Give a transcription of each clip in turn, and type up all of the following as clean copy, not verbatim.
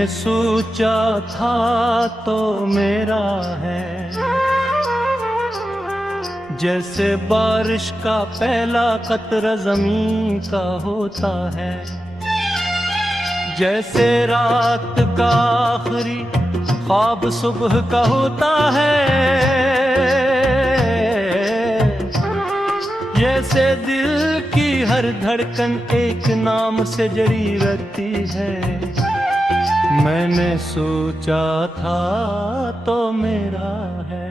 मैंने सोचा था तो मेरा है, जैसे बारिश का पहला कतरा ज़मीन का होता है, जैसे रात का आखिरी ख्वाब सुबह का होता है, जैसे दिल की हर धड़कन एक नाम से जड़ी रहती है। मैंने सोचा था तो मेरा है।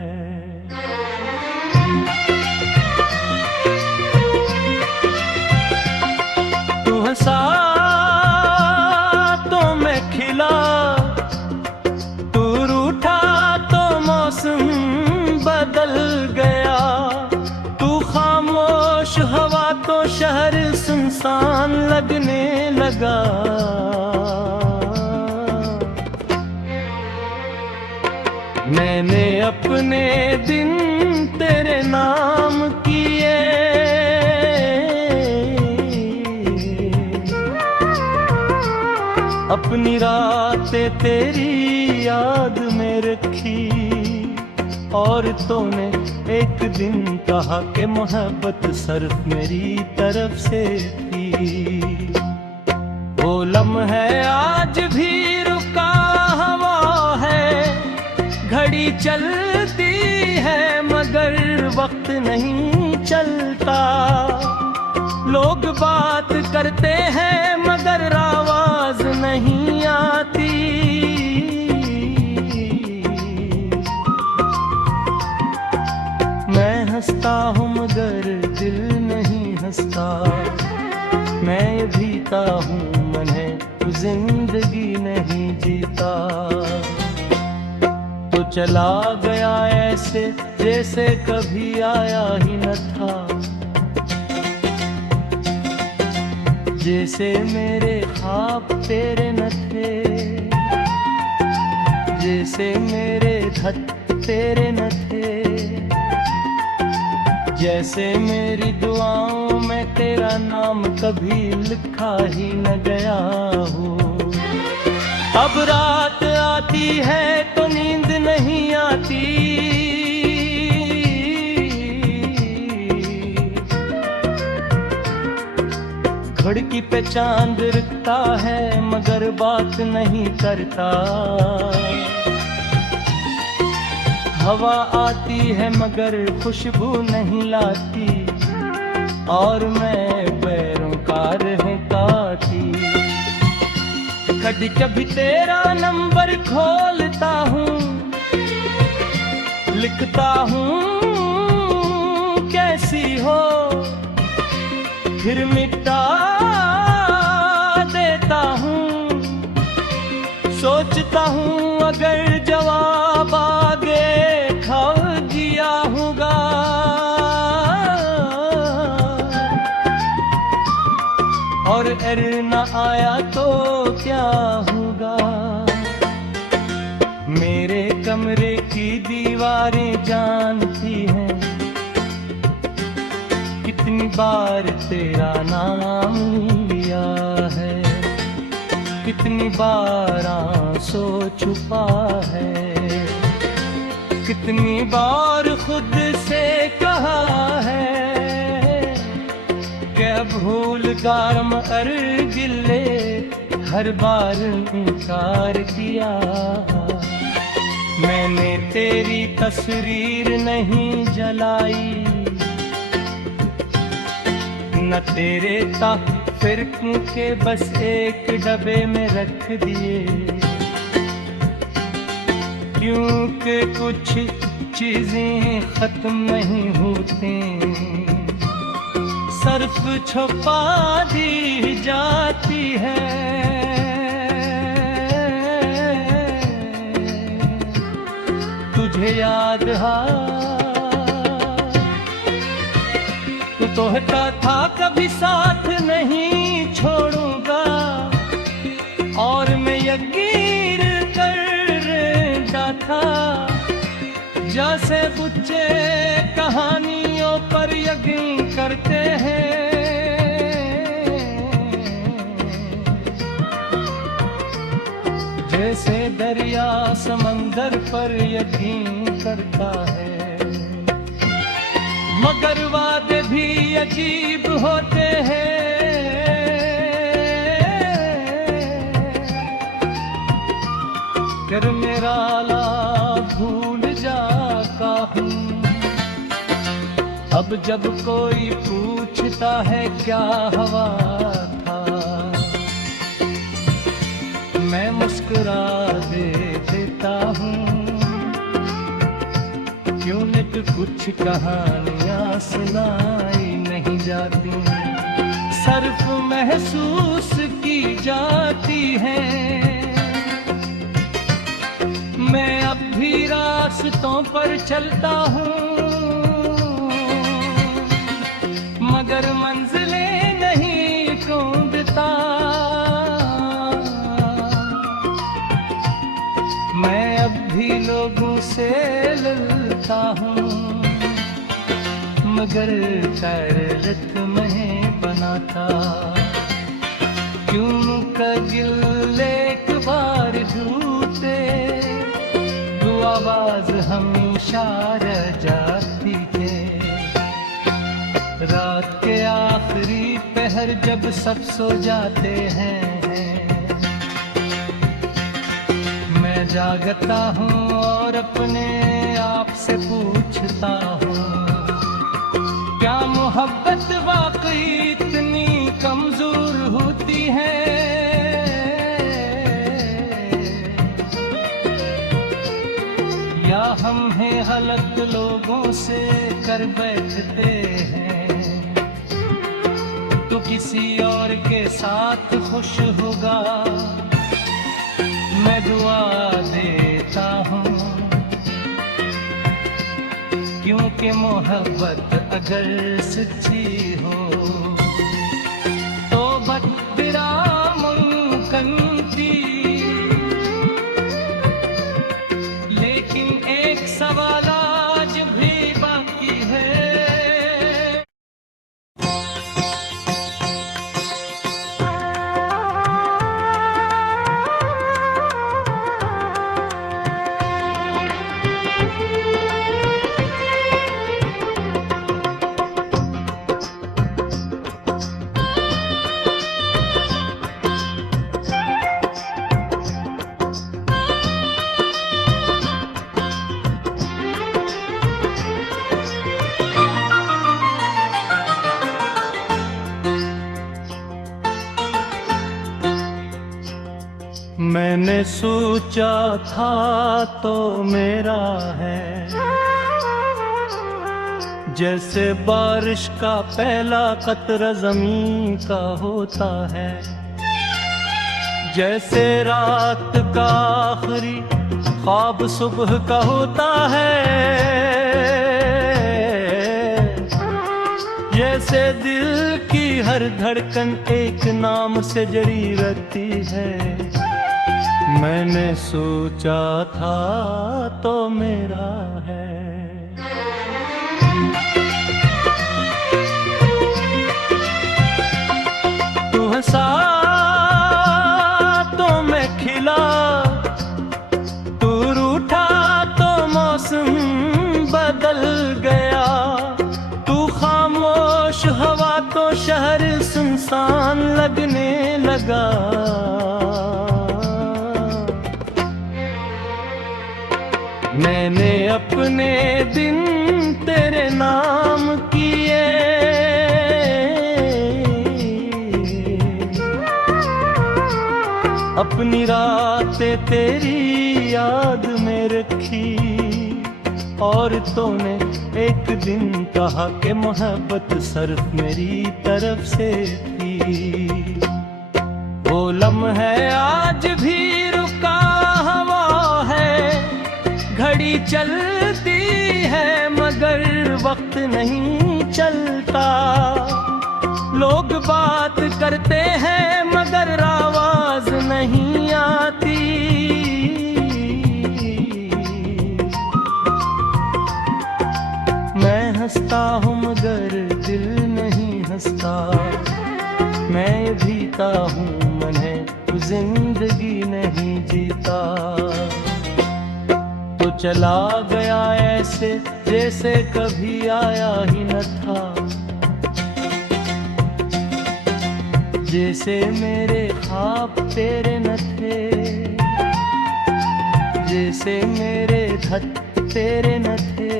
तू हंसा तो मैं खिला, तू रूठा तो मौसम बदल गया, तू खामोश हवा तो शहर सुनसान लगने लगा। मैंने अपने दिन तेरे नाम किए, अपनी रातें तेरी याद में रखी, और तूने एक दिन कहा कि मोहब्बत सिर्फ मेरी तरफ से थी। वो लम्हा आज भी रुका हुआ है, घड़ी चलती है मगर वक्त नहीं चलता, लोग बात करते हैं मगर आवाज नहीं आती। मैं हंसता हूँ मगर दिल नहीं हंसता, मैं जीता हूँ मन है जिंदगी नहीं जीता। तो चला गया ऐसे जैसे कभी आया ही न था, जैसे मेरे ख्वाब तेरे न थे, जैसे मेरे खत तेरे न थे, जैसे मेरी दुआओं में तेरा नाम कभी लिखा ही न गया हो। अब रात आती है तो नींद नहीं आती, खिड़की पे चांद रुकता है मगर बात नहीं करता, हवा आती है मगर खुशबू नहीं लाती, और मैं पैरों का रहता थी। कभी कभी तेरा नंबर खोलता हूँ, लिखता हूँ कैसी हो, फिर मिटा देता हूँ, सोचता हूँ अगर जवाब आगे खा दिया होगा, और एर न आया तो क्या होगा। मेरे कमरे की दीवारें जानती हैं कितनी बार तेरा नाम लिया है, कितनी बार आंसू छुपा है, कितनी बार खुद से कहा है कि भूल गारम अर गिले, हर बार इनकार किया। मैंने तेरी तस्वीर नहीं जलाई, न तेरे फिर के बस एक डब्बे में रख दिए, क्योंकि कुछ चीजें खत्म नहीं होती, सिर्फ छुपा दी जाती है। तुझे याद है तू तो कहता था कभी साथ नहीं छोड़ूंगा, और मैं यकीन करता था, जैसे बच्चे कहानियों पर यकीन करते हैं। से दरिया समंदर पर यकीन करता है, मगर वादे भी अजीब होते हैं। फिर मेरा ला भूल जाता हूँ, अब जब कोई पूछता है क्या हवा था, मैं मुस्कुरा देता हूँ। क्यों नित कुछ कहानियाँ सुनाई नहीं जाती, सिर्फ महसूस की जाती हैं। मैं अब भी रास्तों पर चलता हूँ, मगर मंजिलें नहीं ढूंढता। मैं अब भी लोगों से लड़ता हूँ, मगर खैरत में बनाता। क्यों कगिल एक बार टूटे, वो आवाज हमेशा रह जाती है। रात के आखिरी पहर जब सब सो जाते हैं, मैं जागता हूँ और अपने आप से पूछता हूँ, क्या मोहब्बत वाकई इतनी कमजोर होती है? या हम हैं गलत लोगों से कर बैठते हैं, तो किसी और के साथ खुश होगा। मैं दुआ देता हूँ, क्योंकि मोहब्बत अगर सच्ची हो तो बदरा मुमकिन थी। लेकिन एक सवाल आज भी बाकी है, मैंने सोचा था तो मेरा है, जैसे बारिश का पहला कतरा जमीन का होता है, जैसे रात का आखिरी ख्वाब सुबह का होता है, जैसे दिल की हर धड़कन एक नाम से जड़ी रहती है। मैंने सोचा था तो मेरा है। तू हंसा तो मैं खिला, तू रूठा तो मौसम बदल गया, तू खामोश हवा तो शहर सुनसान लगने लगा। मैंने अपने दिन तेरे नाम किए, अपनी रातें तेरी याद में रखी, और तूने एक दिन कहा कि मोहब्बत सिर्फ मेरी तरफ से थी। वो लम्हा आज भी रुका हुआ है, घड़ी चलती है मगर वक्त नहीं चलता। लोग बात करते हैं मगर आवाज नहीं आती। मैं हंसता हूँ मगर दिल नहीं हंसता, मैं जीता हूँ मन है जिंदगी नहीं जीता। तो चला गया ऐसे जैसे कभी आया ही न था, जैसे मेरे ख्वाब तेरे न थे, जैसे मेरे खत तेरे न थे,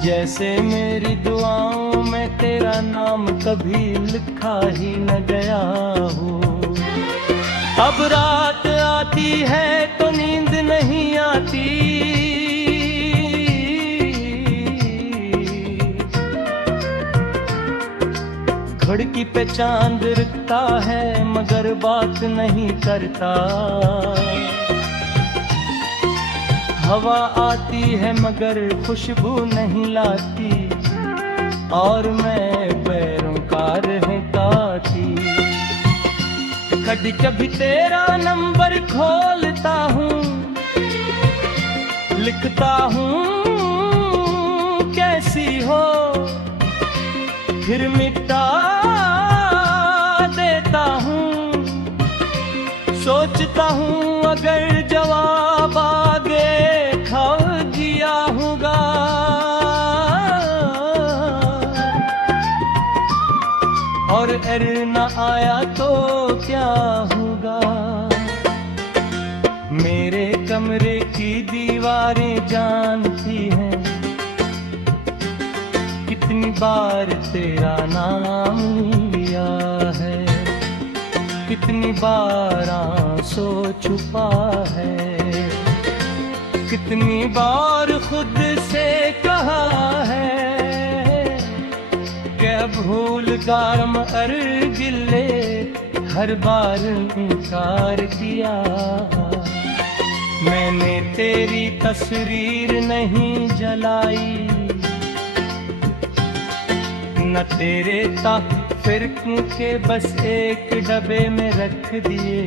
जैसे मेरी दुआओं में तेरा नाम कभी लिखा ही न गया हो। अब रात आती है तो नींद नहीं आती, खिड़की पे चांद रुकता है मगर बात नहीं करता, हवा आती है मगर खुशबू नहीं लाती, और मैं पैरों का रहकाती। कभी कभी तेरा नंबर खोलता हूँ, लिखता हूँ कैसी हो, फिर मिटा देता हूँ। सोचता हूँ अगर जवाब आगे खा दिया होगा, और एर न आया तो क्या होगा। मेरे कमरे की दीवारें जानती हैं कितनी बार तेरा नाम लिया है, कितनी बार आंसू छुपा है, कितनी बार खुद से कहा है क्या भूल गम और गिले, हर बार इनकार किया। मैंने तेरी तस्वीर नहीं जलाई, न तेरे तस्वीर के बस एक डब्बे में रख दिए,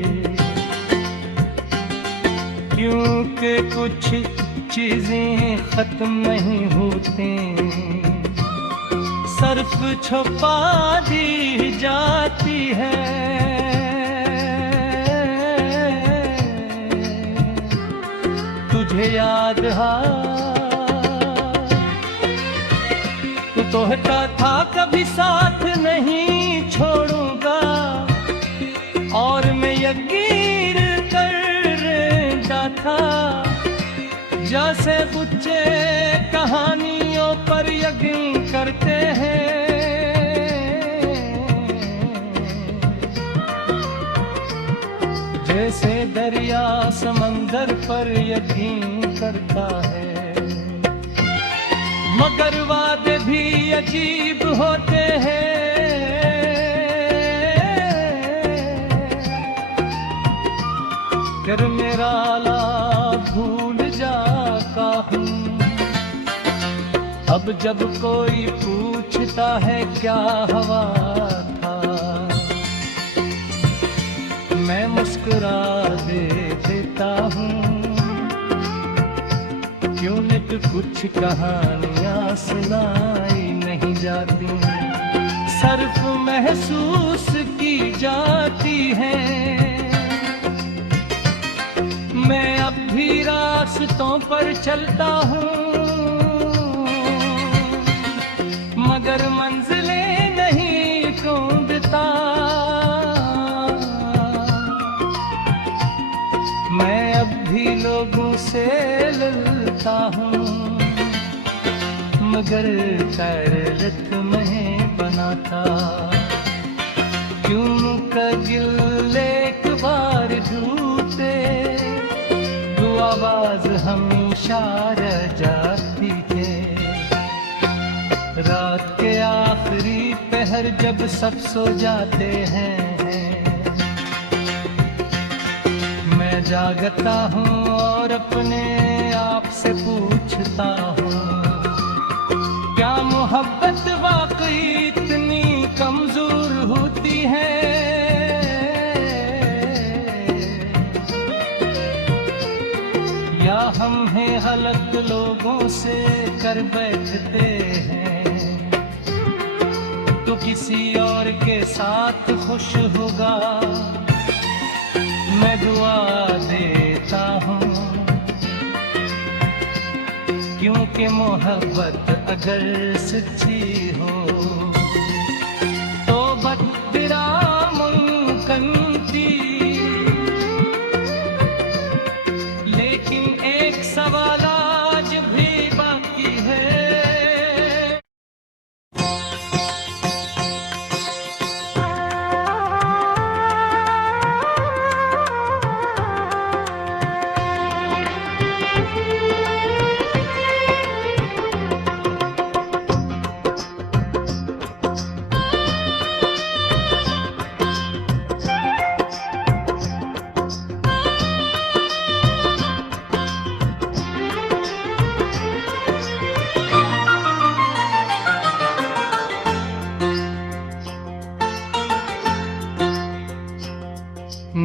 क्योंकि कुछ चीजें खत्म नहीं होती, सर्फ छुपा दी जाती है। तुझे याद है तो कहता था कभी साथ नहीं छोड़ूंगा, और मैं यकीन कर जाता, जैसे बच्चे कहानियों पर यकीन करते हैं, जैसे दरिया समंदर पर यकीन करता है। मगर वादे भी अजीब होते हैं, कर मेरा ला भूल जाता हूँ। अब जब कोई पूछता है क्या हवा था, मैं मुस्कुरा देता हूँ, क्यों नित कुछ कहानियां सुनाई नहीं जाती, सिर्फ महसूस की जाती हैं। मैं अब भी रास्तों पर चलता हूँ, मगर मंजिलें नहीं ढूंढता, मैं अब भी लोगों से ललता हूँ, मगर तरलत में बना था, क्यों कगिल एक बार टूटे, वो आवाज हमेशा रह जाती है। रात के आखिरी पहर जब सब सो जाते हैं, मैं जागता हूँ और अपने आप से पूछता हूँ, क्या मोहब्बत वाकई इतनी कमजोर होती है, या हम हैं गलत लोगों से कर बैठते हैं, तो किसी और के साथ खुश होगा, मैं दुआ देता हूँ, क्योंकि मोहब्बत अगर सच्ची हो तो बदरा मुमकिन थी। लेकिन एक सवाल आज भी बाकी है।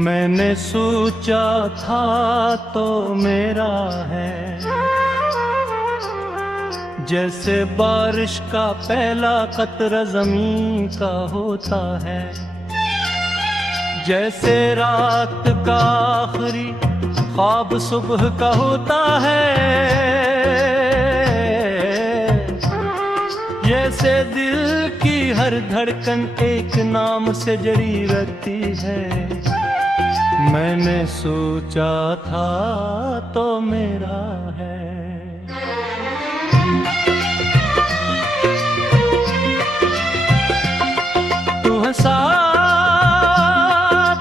मैंने सोचा था तो मेरा है, जैसे बारिश का पहला कतरा जमीन का होता है, जैसे रात का आखिरी ख्वाब सुबह का होता है, जैसे दिल की हर धड़कन एक नाम से जड़ी रहती है। मैंने सोचा था तो मेरा है। तू हंसा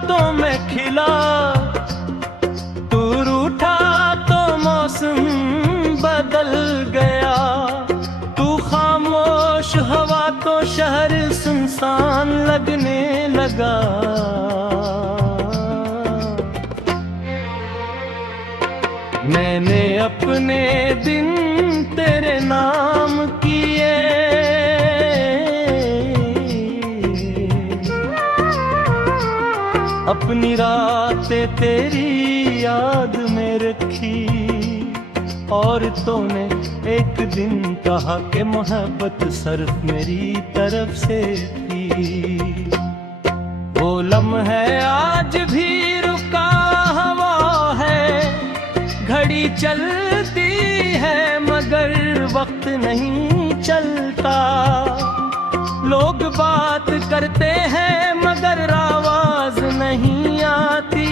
तो मैं खिला, तू रूठा तो मौसम बदल गया, तू खामोश हवा तो शहर सुनसान लगने लगा। मैंने अपने दिन तेरे नाम किए, अपनी रातें तेरी याद में रखी, और तूने एक दिन कहा कि मोहब्बत सिर्फ मेरी तरफ से थी। वो लम्हा आज भी रुका हुआ है, घड़ी चलती है मगर वक्त नहीं चलता, लोग बात करते हैं मगर आवाज नहीं आती।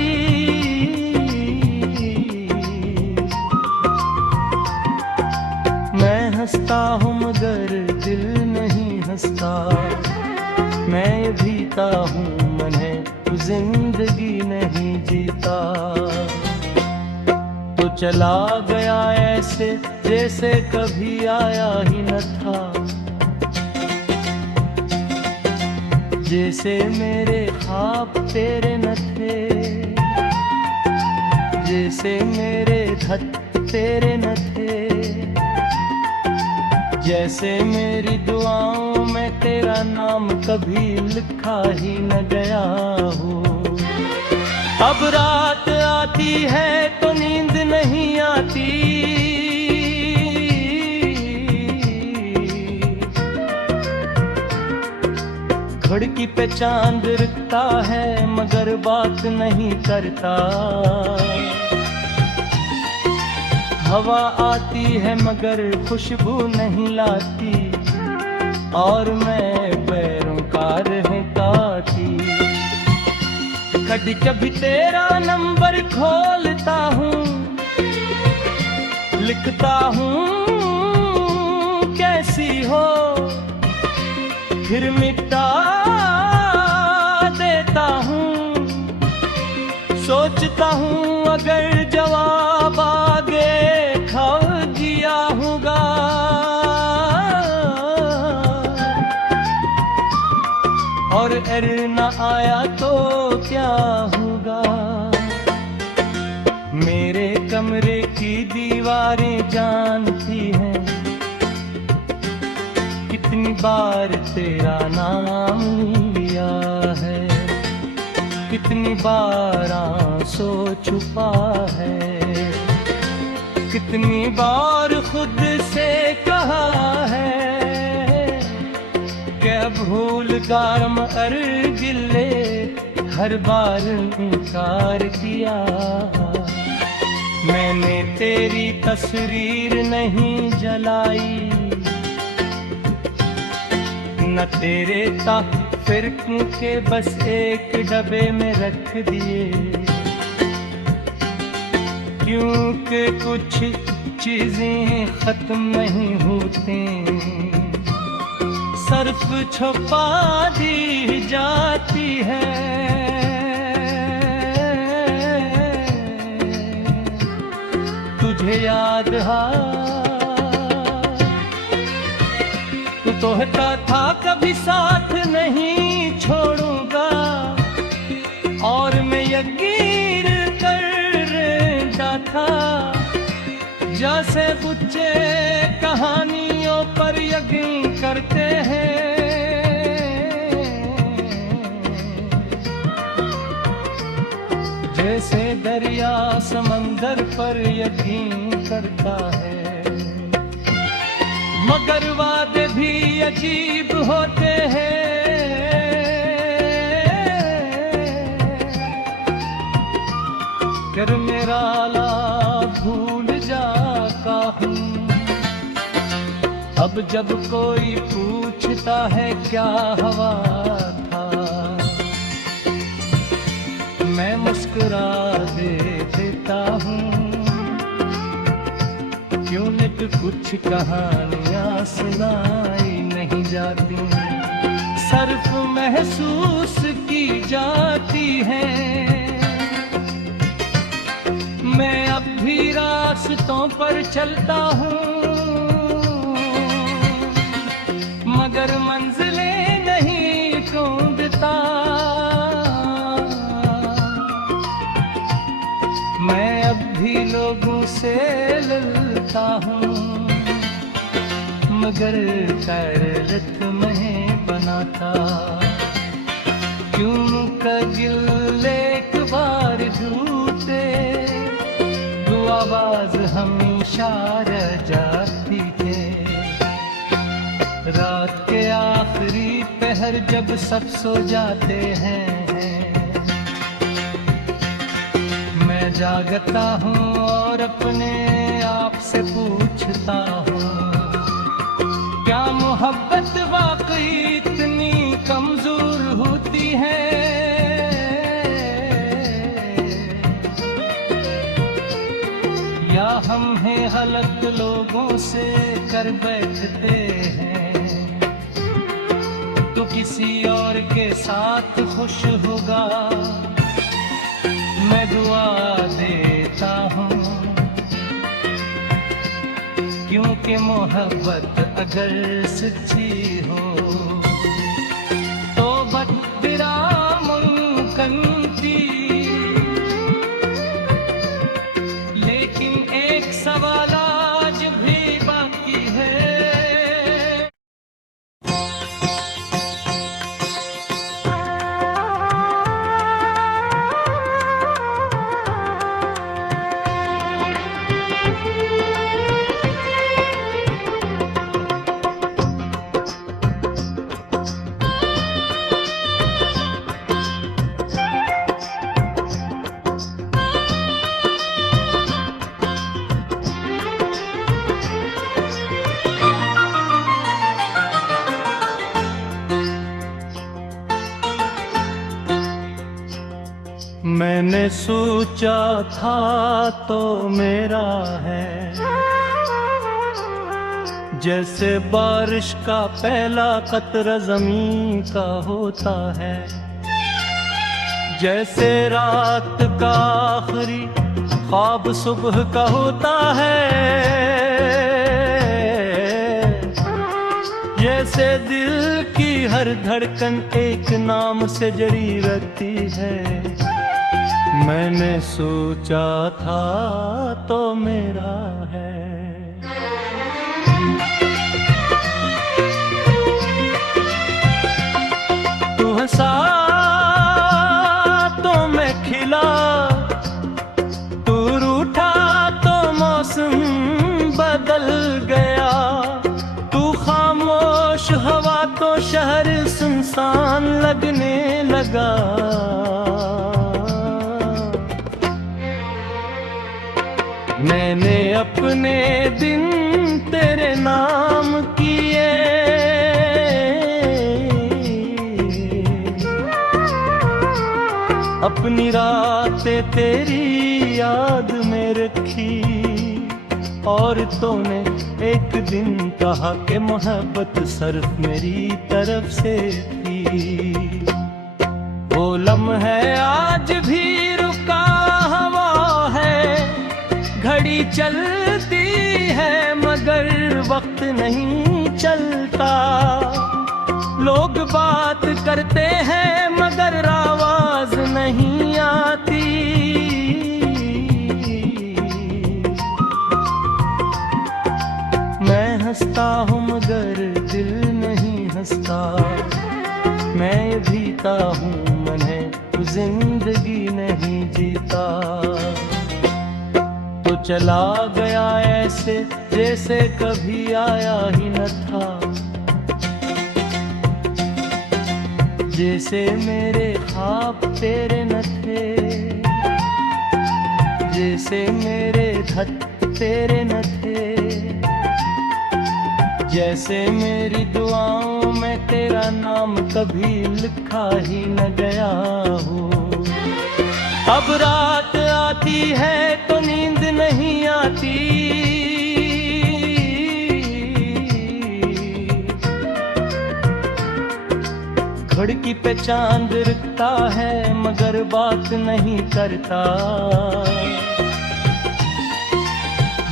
मैं हंसता हूँ मगर दिल नहीं हंसता, मैं जीता हूँ मन है तू जिंदगी नहीं जीता। तो चला गया ऐसे जैसे कभी आया ही न था, जैसे मेरे ख्वाब तेरे न थे, जैसे मेरे खत तेरे न थे, जैसे मेरी दुआओं में तेरा नाम कभी लिखा ही न गया हो। अब रात आती है तो नींद नहीं आती, खिड़की पे चांद रुकता है मगर बात नहीं करता, हवा आती है मगर खुशबू नहीं लाती, और मैं पैरों का रहकाती। कभी कभी तेरा नंबर खोलता हूँ, लिखता हूँ कैसी हो, फिर मिटा देता हूँ। सोचता हूँ अगर जवाब आगे खा दिया होगा, और एर न आया तो क्या होगा। मेरे कमरे की दीवारें जानती हैं कितनी बार तेरा नाम लिया है, कितनी बार आंसू छुपा है, कितनी बार खुद से कहा है क्या भूल गम अर गिले हर बार इनकार किया। मैंने तेरी तस्वीर नहीं जलाई, न तेरे फिरक के बस एक डब्बे में रख दिए। क्योंकि कुछ चीजें खत्म नहीं होती, सर्फ छुपा दी जाती है। तुझे याद है तू तो कहता था कभी साथ नहीं छोड़ूंगा, और मैं यकीन करता था। जैसे बच्चे कहानियों पर यकीन करते हैं, जैसे दरिया समंदर पर यकीन करता है। मगर वादे भी अजीब होते हैं, कर मेरा ला भूल जाता हूँ। अब जब कोई पूछता है क्या हवा था, मैं मुस्कुरा देता हूँ। क्यों नित कुछ कहानियाँ सुनाई नहीं जाती, सिर्फ महसूस की जाती हैं। मैं अब भी रास्तों पर चलता हूँ, मगर मंजिलें नहीं ढूंढता। मैं अब भी लोगों से ललता हूँ, मगर तरलत में बनाता। क्यों कगिल एक बार झूठे, आवाज हमेशा रह जाती है। रात के आखिरी पहर जब सब सो जाते हैं, मैं जागता हूँ और अपने आप से पूछता हूँ, क्या मोहब्बत वाकई इतनी कमजोर होती है? या हम हैं गलत लोगों से कर बैठते हैं, तो किसी और के साथ खुश होगा। मैं दुआ देता हूँ, क्योंकि मोहब्बत अगर सच्ची हो तो बदरा मुमकिन थी। सवाल आज भी बाकी है। मैंने सोचा था तो मेरा है, जैसे बारिश का पहला कतरा ज़मीन का होता है, जैसे रात का आखिरी ख्वाब सुबह का होता है, जैसे दिल की हर धड़कन एक नाम से जड़ी रहती है। मैंने सोचा था तो मेरा है। तू हंसा तो मैं खिला, तू रूठा तो मौसम बदल गया, तू खामोश हवा तो शहर सुनसान लगने लगा। अपने दिन तेरे नाम किए, अपनी रातें तेरी याद में रखी, और तूने एक दिन कहा कि मोहब्बत सिर्फ मेरी तरफ से थी। वो लम्हा आज भी रुका हुआ है, घड़ी चलती है मगर वक्त नहीं चलता। लोग बात करते हैं मगर आवाज नहीं आती। मैं हंसता हूँ मगर दिल नहीं हंसता, मैं जीता हूँ मन है तू जिंदगी नहीं जीता। तो चला गया ऐसे जैसे कभी आया ही न था, जैसे मेरे ख्वाब तेरे न थे, जैसे मेरे धक तेरे न थे, जैसे मेरी दुआओं में तेरा नाम कभी लिखा ही न गया हो। अब रात आती है तो नींद नहीं आती, खिड़की पे चांद रुकता है मगर बात नहीं करता।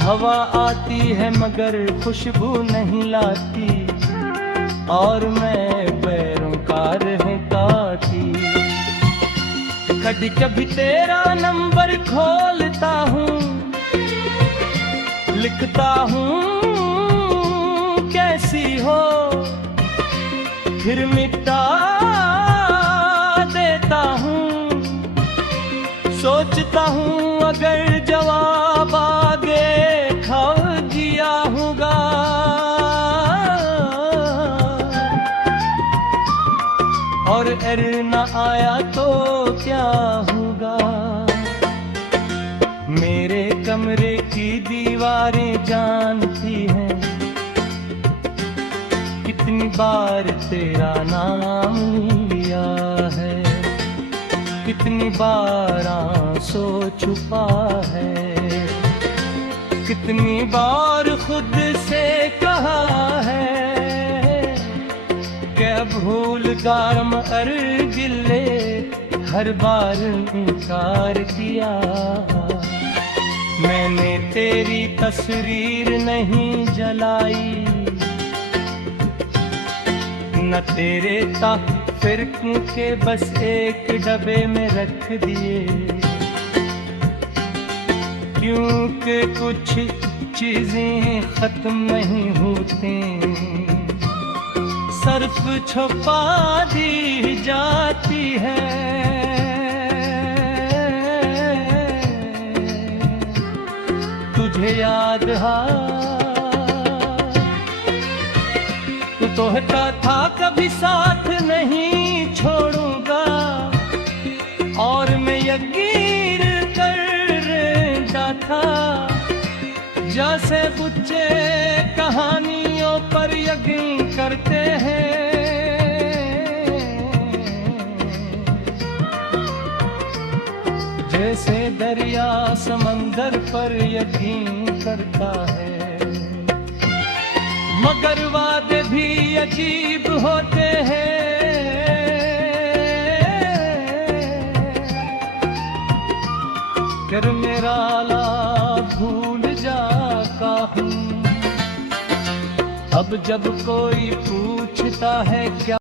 हवा आती है मगर खुशबू नहीं लाती, और मैं पैरों का रहताती। कभी कभी तेरा नंबर खोलता हूँ, लिखता हूँ कैसी हो, फिर मिटा देता हूँ। सोचता हूँ अगर जवाब आगे खा दिया होगा, और एर न आया तो क्या होगा। मेरे कमरे की दीवारें जानती हैं कितनी बार तेरा नाम लिया है, कितनी बार आंसू छुपा है, कितनी बार खुद से कहा है क्या भूल गाम अर गिले, हर बार इनकार किया। मैंने तेरी तस्वीर नहीं जलाई, न तेरे तफरीक के बस एक डब्बे में रख दिए, क्योंकि कुछ चीजें खत्म नहीं होती, सिर्फ छुपा दी जाती है। तुझे याद है तू तो कहता था कभी साथ नहीं छोड़ूंगा, और मैं यकीन करता था। जैसे बच्चे कहानियों पर यकीन करते हैं, जैसे दरिया समंदर पर यकीन करता है। मगर वादे भी अजीब होते हैं, कर मेरा ला भूल जाता हूँ। अब जब कोई पूछता है क्या